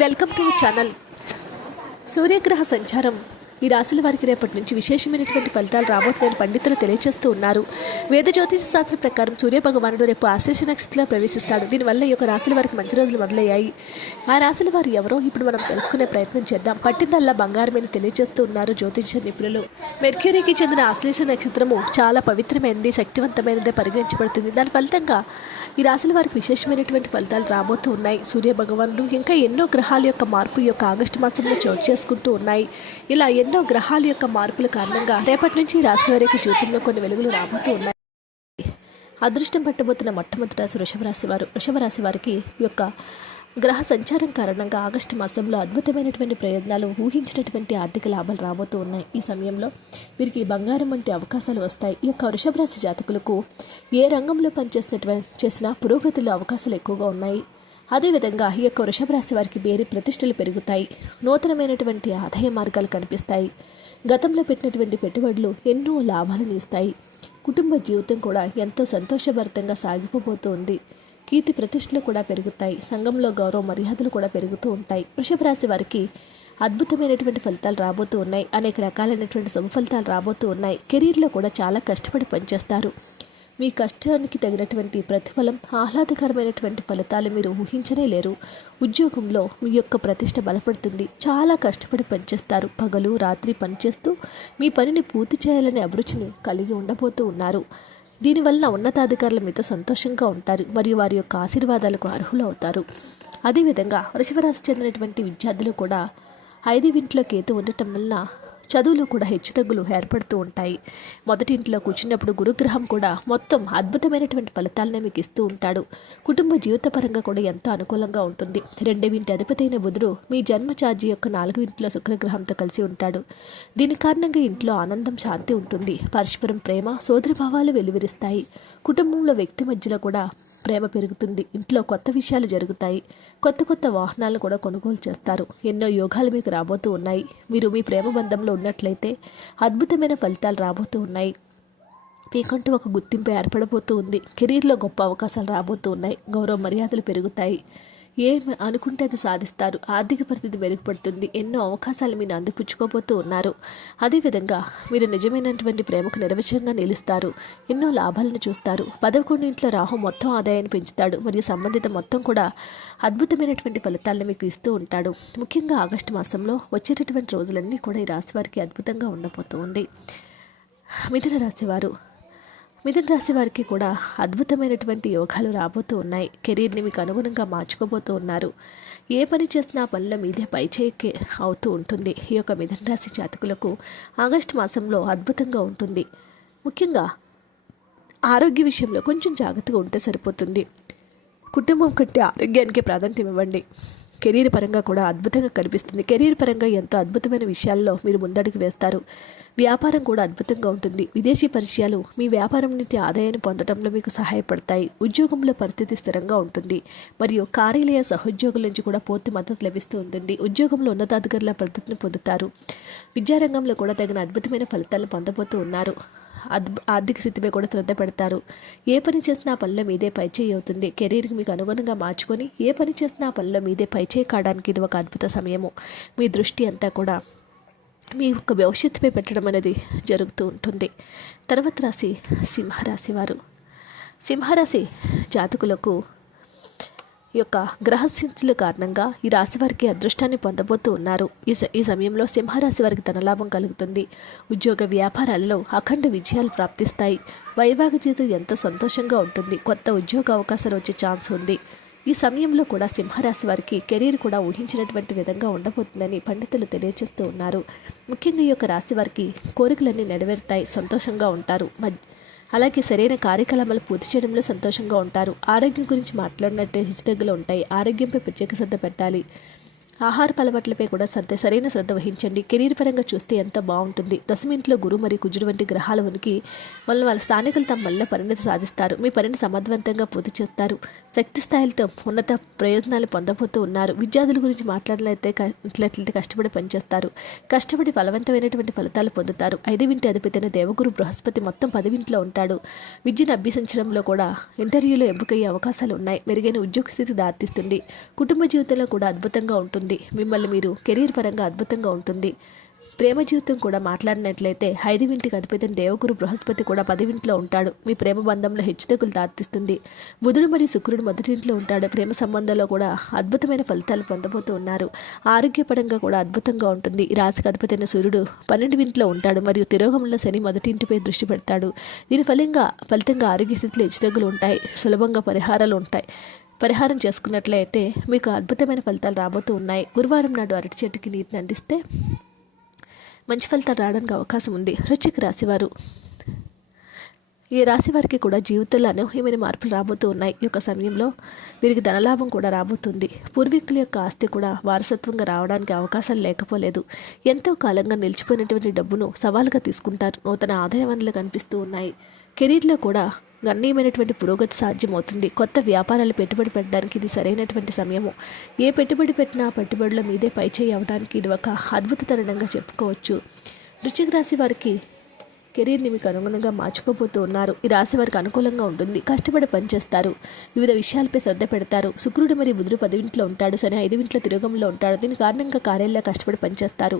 Welcome to channel. సూర్యగ్రహ సంచారం ఈ రాశుల వారికి రేపటి నుంచి విశేషమైనటువంటి ఫలితాలు రాబోతున్నాయని పండితులు తెలియజేస్తూ ఉన్నారు. వేద జ్యోతిష శాస్త్రం ప్రకారం సూర్య భగవానుడు రేపు ఆశ్లేష నక్షత్రంలో ప్రవేశిస్తాడు. దీనివల్ల ఈ యొక్క రాశుల వారికి మంచి రోజులు మొదలయ్యాయి. ఆ రాశుల వారు ఎవరో ఇప్పుడు మనం తెలుసుకునే ప్రయత్నం చేద్దాం. పట్టిందల్లా బంగారమని తెలియజేస్తూ ఉన్నారు జ్యోతిష నిపుణులు. మెర్క్యూరీకి చెందిన ఆశ్లేష నక్షత్రము చాలా పవిత్రమైనది, శక్తివంతమైనదే పరిగణించబడుతుంది. దాని ఫలితంగా ఈ రాశుల వారికి విశేషమైనటువంటి ఫలితాలు రాబోతూ ఉన్నాయి. సూర్య భగవానుడు ఇంకా ఎన్నో గ్రహాల యొక్క మార్పు ఈ యొక్క ఆగస్టు మాసంలో చోటు చేసుకుంటూ ఉన్నాయి. ఇలా ఎన్నో గ్రహాల యొక్క మార్పుల కారణంగా రేపటి నుంచి ఈ రాశి వారికి జీవితంలో కొన్ని వెలుగులు రాబోతూ ఉన్నాయి. అదృష్టం పట్టబోతున్న మొట్టమొదటి రాశి వృషభ రాశి వారు. వృషభ రాశి వారికి ఈ యొక్క గ్రహ సంచారం కారణంగా ఆగస్టు మాసంలో అద్భుతమైనటువంటి ప్రయోజనాలు, ఊహించినటువంటి ఆర్థిక లాభాలు రాబోతూ ఉన్నాయి. ఈ సమయంలో వీరికి బంగారం వంటి అవకాశాలు వస్తాయి. ఈ యొక్క వృషభ రాశి జాతకులకు ఏ రంగంలో చేసినా పురోగతిలో అవకాశాలు ఎక్కువగా ఉన్నాయి. అదేవిధంగా ఈ యొక్క వృషభ రాశి వారికి పేరు ప్రతిష్టలు పెరుగుతాయి. నూతనమైనటువంటి ఆదాయ మార్గాలు కనిపిస్తాయి. గతంలో పెట్టినటువంటి పెట్టుబడులు ఎన్నో లాభాలను ఇస్తాయి. కుటుంబ జీవితం కూడా ఎంతో సంతోషభరితంగా సాగిపోబోతోంది. కీర్తి ప్రతిష్టలు కూడా పెరుగుతాయి. సంఘంలో గౌరవ మర్యాదలు కూడా పెరుగుతూ ఉంటాయి. వృషభ రాశి వారికి అద్భుతమైనటువంటి ఫలితాలు రాబోతూ ఉన్నాయి. అనేక రకాలైనటువంటి శుభ ఫలితాలు రాబోతూ ఉన్నాయి. కెరీర్లో కూడా చాలా కష్టపడి పనిచేస్తారు. మీ కష్టానికి తగినటువంటి ప్రతిఫలం, ఆహ్లాదకరమైనటువంటి ఫలితాలు మీరు ఊహించనే లేరు. ఉద్యోగంలో మీ యొక్క ప్రతిష్ట బలపడుతుంది. చాలా కష్టపడి పనిచేస్తారు. పగలు రాత్రి పనిచేస్తూ మీ పనిని పూర్తి చేయాలనే అభిరుచిని కలిగి ఉండబోతూ ఉన్నారు. దీనివల్ల ఉన్నతాధికారుల మీతో సంతోషంగా ఉంటారు మరియు వారి యొక్క ఆశీర్వాదాలకు అర్హులు అవుతారు. అదేవిధంగా వృషభ రాశి చెందినటువంటి విద్యార్థులు కూడా 5వ ఇంట్లో కేతు ఉండటం వలన చదువులో కూడా హెచ్చుతగ్గులు ఏర్పడుతూ ఉంటాయి. మొదటి ఇంట్లో కూర్చున్నప్పుడు గురుగ్రహం కూడా మొత్తం అద్భుతమైనటువంటి ఫలితాలనే మీకు ఇస్తూ ఉంటాడు. కుటుంబ జీవిత పరంగా కూడా ఎంతో అనుకూలంగా ఉంటుంది. 2వ ఇంటి అధిపతి అయిన బుధుడు మీ జన్మ ఛార్జీ యొక్క 4వ ఇంట్లో శుక్రగ్రహంతో కలిసి ఉంటాడు. దీని కారణంగా ఇంట్లో ఆనందం, శాంతి ఉంటుంది. పరస్పరం ప్రేమ, సోదరభావాలు వెలువరిస్తాయి. కుటుంబంలో వ్యక్తి మధ్యలో కూడా ప్రేమ పెరుగుతుంది. ఇంట్లో కొత్త విషయాలు జరుగుతాయి. కొత్త వాహనాలను కూడా కొనుగోలు చేస్తారు. ఎన్నో యోగాలు మీకు రాబోతూ ఉన్నాయి. మీరు మీ ప్రేమ బంధంలో ఉన్నట్లయితే అద్భుతమైన ఫలితాలు రాబోతూ ఉన్నాయి. మీకంటూ ఒక గుర్తింపు ఏర్పడబోతూ ఉంది. కెరీర్లో గొప్ప అవకాశాలు రాబోతూ ఉన్నాయి. గౌరవ మర్యాదలు పెరుగుతాయి. ఏమి అనుకుంటే అది సాధిస్తారు. ఆర్థిక పరిస్థితి మెరుగుపడుతుంది. ఎన్నో అవకాశాలు మీరు అందిపుచ్చుకోబోతూ ఉన్నారు. అదేవిధంగా మీరు నిజమైనటువంటి ప్రేమకు నిర్వచనంగా నిలుస్తారు. ఎన్నో లాభాలను చూస్తారు. 11వ ఇంట్లో రాహు మొత్తం ఆదాయాన్ని పెంచుతాడు మరియు సంబంధిత మొత్తం కూడా అద్భుతమైనటువంటి ఫలితాలను మీకు ఇస్తూ ఉంటాడు. ముఖ్యంగా ఆగస్టు మాసంలో వచ్చేటటువంటి రోజులన్నీ కూడా ఈ రాశి వారికి అద్భుతంగా ఉండబోతూ ఉంది. మిథున రాశి వారికి కూడా అద్భుతమైనటువంటి యోగాలు రాబోతూ ఉన్నాయి. కెరీర్ని మీకు అనుగుణంగా మార్చుకోబోతూ ఉన్నారు. ఏ పని చేసినా పనిలో మీదే పైచేయికి అవుతూ ఉంటుంది. ఈ యొక్క మిథున రాశి జాతకులకు ఆగస్టు మాసంలో అద్భుతంగా ఉంటుంది. ముఖ్యంగా ఆరోగ్య విషయంలో కొంచెం జాగ్రత్తగా ఉంటే సరిపోతుంది. కుటుంబం కంటే ఆరోగ్యానికి ప్రాధాన్యత ఇవ్వండి. కెరీర్ పరంగా కూడా అద్భుతంగా కనిపిస్తుంది. కెరీర్ పరంగా ఎంతో అద్భుతమైన విషయాల్లో మీరు ముందడుగు వేస్తారు. వ్యాపారం కూడా అద్భుతంగా ఉంటుంది. విదేశీ పరిచయాలు మీ వ్యాపారం నుండి ఆదాయాన్ని పొందడంలో మీకు సహాయపడతాయి. ఉద్యోగంలో పరిస్థితి స్థిరంగా ఉంటుంది మరియు కార్యాలయ సహోద్యోగుల నుంచి కూడా పూర్తి మద్దతు లభిస్తూ ఉంటుంది. ఉద్యోగంలో ఉన్నతాధికారుల పద్ధతిని పొందుతారు. విద్యారంగంలో కూడా తగిన అద్భుతమైన ఫలితాలను పొందబోతూ ఉన్నారు. ఆర్థిక స్థితిపై కూడా శ్రద్ధ పెడతారు. ఏ పని చేసినా పనిలో మీదే పైచేయి అవుతుంది. కెరీర్కి మీకు అనుగుణంగా మార్చుకొని ఏ పని చేసినా పనిలో మీదే పైచేయి కావడానికి ఇది ఒక అద్భుత సమయము. మీ దృష్టి అంతా కూడా మీ యొక్క భవిష్యత్తుపై పెట్టడం అనేది జరుగుతూ ఉంటుంది. తర్వాత రాశి సింహరాశి వారు. సింహరాశి జాతకులకు ఈ యొక్క గ్రహస్థితుల కారణంగా ఈ రాశి వారికి అదృష్టాన్ని పొందబోతూ ఉన్నారు. ఈ సమయంలో సింహరాశి వారికి ధనలాభం కలుగుతుంది. ఉద్యోగ వ్యాపారాలలో అఖండ విజయాలు ప్రాప్తిస్తాయి. వైవాహిక జీవితం ఎంతో సంతోషంగా ఉంటుంది. కొత్త ఉద్యోగ అవకాశాలు వచ్చే ఛాన్స్ ఉంది. ఈ సమయంలో కూడా సింహరాశి వారికి కెరీర్ కూడా ఊహించినటువంటి విధంగా ఉండబోతుందని పండితులు తెలియజేస్తూ ఉన్నారు. ముఖ్యంగా ఈ యొక్క రాశి వారికి కోరికలన్నీ నెరవేరుతాయి. సంతోషంగా ఉంటారు. అలాగే సరైన కార్యకలాపాలు పూర్తి చేయడంలో సంతోషంగా ఉంటారు. ఆరోగ్యం గురించి మాట్లాడినట్టే హెచ్చుతగ్గులు ఉంటాయి. ఆరోగ్యంపై ప్రత్యేక శ్రద్ధ పెట్టాలి. ఆహారపు అలవాట్లపై కూడా సరైన శ్రద్ధ వహించండి. కెరీర్ పరంగా చూస్తే ఎంత బాగుంటుంది. దశమి ఇంట్లో గురు మరియు కుజుడు వంటి గ్రహాల ఉనికి వల్ల వాళ్ళ స్థానికులు తమ వల్ల పరిణతి సాధిస్తారు. మీ పనిని సమర్థవంతంగా పూర్తి చేస్తారు. శక్తి స్థాయిలతో ఉన్నత ప్రయోజనాలు పొందబోతూ ఉన్నారు. విద్యార్థుల గురించి మాట్లాడినట్లయితే కష్టపడి పనిచేస్తారు. కష్టపడి ఫలవంతమైనటువంటి ఫలితాలు పొందుతారు. 5వ అధిపతి దేవగురు బృహస్పతి మొత్తం 10వ ఉంటాడు. విద్యను అభ్యసించడంలో కూడా ఇంటర్వ్యూలో ఎంపికయ్యే అవకాశాలు ఉన్నాయి. మెరుగైన ఉద్యోగ స్థితి దారితీస్తుంది. కుటుంబ జీవితంలో కూడా అద్భుతంగా ఉంటుంది. మిమ్మల్ని మీరు కెరీర్ పరంగా అద్భుతంగా ఉంటుంది. ప్రేమ జీవితం కూడా మాట్లాడినట్లయితే 5వ అధిపతి దేవగురు బృహస్పతి కూడా 10వ ఉంటాడు. మీ ప్రేమ బంధంలో హెచ్చుతగ్గులు దారితీస్తుంది. బుధుడు మరియు శుక్రుడు మొదటి ఇంట్లో ఉంటాడు. ప్రేమ సంబంధంలో కూడా అద్భుతమైన ఫలితాలు పొందబోతూ ఉన్నారు. ఆరోగ్యపరంగా కూడా అద్భుతంగా ఉంటుంది. ఈ రాశికి అధిపతి సూర్యుడు 12వ ఉంటాడు మరియు తిరోగంలో శని మొదటి ఇంటిపై దృష్టి పెడతాడు. దీని ఫలితంగా ఆరోగ్య స్థితిలో హెచ్చుతగ్గులు ఉంటాయి. సులభంగా పరిహారాలు ఉంటాయి. పరిహారం చేసుకున్నట్లయితే మీకు అద్భుతమైన ఫలితాలు రాబోతూ ఉన్నాయి. గురువారం నాడు అరటి చెట్టుకి నీటిని అందిస్తే మంచి ఫలితాలు రావడానికి అవకాశం ఉంది. వృశ్చిక రాశివారు, ఈ రాశి వారికి కూడా జీవితంలో అనూహ్యమైన మార్పులు రాబోతూ ఉన్నాయి. ఈ యొక్క సమయంలో వీరికి ధనలాభం కూడా రాబోతుంది. పూర్వీకుల యొక్క ఆస్తి కూడా వారసత్వంగా రావడానికి అవకాశాలు లేకపోలేదు. ఎంతో కాలంగా నిలిచిపోయినటువంటి డబ్బును సవాలుగా తీసుకుంటారు. నూతన ఆదాయ వనరులు కనిపిస్తూ ఉన్నాయి. కెరీర్లో కూడా గణనీయమైనటువంటి పురోగతి సాధ్యమవుతుంది. కొత్త వ్యాపారాలు పెట్టుబడి పెట్టడానికి ఇది సరైనటువంటి సమయము. ఏ పెట్టుబడి పెట్టినా ఆ పెట్టుబడుల మీదే పైచేయి అవడానికి ఇది ఒక అద్భుత తరుణంగా చెప్పుకోవచ్చు. వృశ్చిక రాశి వారికి కెరీర్ని మీకు అనుగుణంగా మార్చుకోబోతూ ఉన్నారు. ఈ రాశి వారికి అనుకూలంగా ఉంటుంది. కష్టపడి పనిచేస్తారు. వివిధ విషయాలపై శ్రద్ధ పెడతారు. శుక్రుడు మరియు బుధుడు 10వ ఉంటాడు. శని 5వ తిరోగంలో ఉంటాడు. దీని కారణంగా కార్యాలయంలో కష్టపడి పనిచేస్తారు.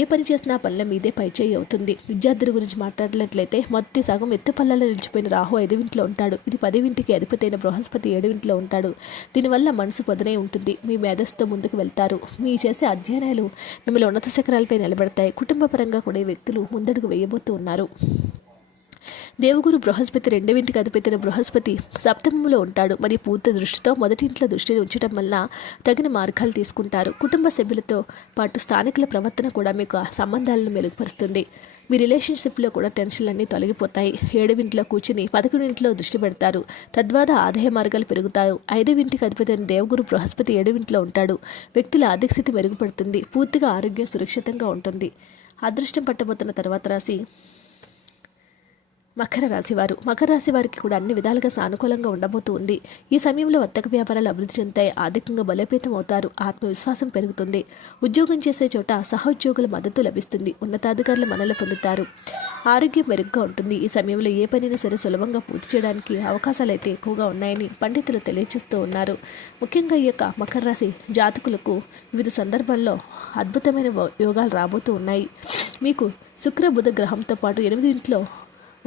ఏ పని చేసినా పనుల మీదే పైచేయి అవుతుంది. విద్యార్థుల గురించి మాట్లాడినట్లయితే మొదటి సగం ఎత్తుపల్లలో నిలిచిపోయిన రాహు 5వ ఉంటాడు. ఇది 10వ అధిపతి అయిన బృహస్పతి 7వ ఉంటాడు. దీనివల్ల మనసు పదునై ఉంటుంది. మీ మేధస్సుతో ముందుకు వెళ్తారు. మీ చేసే అధ్యయనాలు మిమ్మల్ని ఉన్నత శిఖరాలపై నిలబెడతాయి. కుటుంబ పరంగా కూడా ఈ వ్యక్తులు ముందడుగు వేయబోతూ ఉన్నారు. దేవగురు బృహస్పతి 2వ అధిపతి అయిన బృహస్పతి 7వ ఉంటాడు మరియు పూర్తి దృష్టితో మొదటి ఇంట్లో దృష్టిని ఉంచడం వల్ల తగిన మార్గాలు తీసుకుంటారు. కుటుంబ సభ్యులతో పాటు స్థానికుల ప్రవర్తన కూడా మీకు సంబంధాలను మెరుగుపరుస్తుంది. మీ రిలేషన్షిప్లో కూడా టెన్షన్లన్నీ తొలగిపోతాయి. 7వ కూర్చుని 11వ దృష్టి పెడతారు. తద్వారా ఆదాయ మార్గాలు పెరుగుతాయి. 5వ అధిపతి అయిన దేవగురు బృహస్పతి 7వ ఉంటాడు. వ్యక్తుల ఆర్థిక స్థితి మెరుగుపడుతుంది. పూర్తిగా ఆరోగ్యం సురక్షితంగా ఉంటుంది. అదృష్టం పట్టబోతున్న తర్వాత రాశి మకర రాశి వారు. మకర రాశి వారికి కూడా అన్ని విధాలుగా సానుకూలంగా ఉండబోతూ ఉంది. ఈ సమయంలో వర్తక వ్యాపారాలు అభివృద్ధి చెందుతాయి. ఆర్థికంగా బలోపేతం అవుతారు. ఆత్మవిశ్వాసం పెరుగుతుంది. ఉద్యోగం చేసే చోట సహోద్యోగుల మద్దతు లభిస్తుంది. ఉన్నతాధికారుల మన్ననలు పొందుతారు. ఆరోగ్యం మెరుగ్గా ఉంటుంది. ఈ సమయంలో ఏ పనైనా సరే సులభంగా పూర్తి చేయడానికి అవకాశాలు అయితే ఎక్కువగా ఉన్నాయని పండితులు తెలియజేస్తూ ఉన్నారు. ముఖ్యంగా ఈ యొక్క మకర రాశి జాతకులకు వివిధ సందర్భాల్లో అద్భుతమైన యోగాలు రాబోతూ ఉన్నాయి. మీకు శుక్ర బుధ గ్రహంతో పాటు 8వ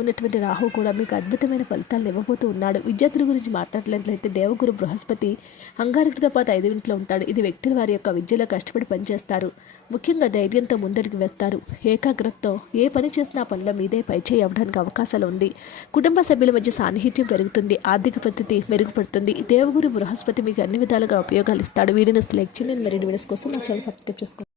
ఉన్నటువంటి రాహు కూడా మీకు అద్భుతమైన ఫలితాలను ఇవ్వబోతూ ఉన్నాడు. విద్యార్థుల గురించి మాట్లాడినట్లయితే దేవగురు బృహస్పతి అంగారకుడితో పాటు 5వ ఉంటాడు. ఇది వ్యక్తుల వారి యొక్క విద్యలో కష్టపడి పనిచేస్తారు. ముఖ్యంగా ధైర్యంతో ముందడుగు వేస్తారు. ఏకాగ్రతతో ఏ పని చేసినా పనుల మీదే పైచేయి అవ్వడానికి అవకాశాలు ఉంది. కుటుంబ సభ్యుల మధ్య సాన్నిహిత్యం పెరుగుతుంది. ఆర్థిక పరిస్థితి మెరుగుపడుతుంది. దేవగురు బృహస్పతి మీకు అన్ని విధాలుగా ఉపయోగాలు ఇస్తాడు. వీడియోని లైక్ చేయండి. మరిన్ని వీడియోస్ కోసం నా ఛానల్ సబ్స్క్రైబ్ చేసుకోండి.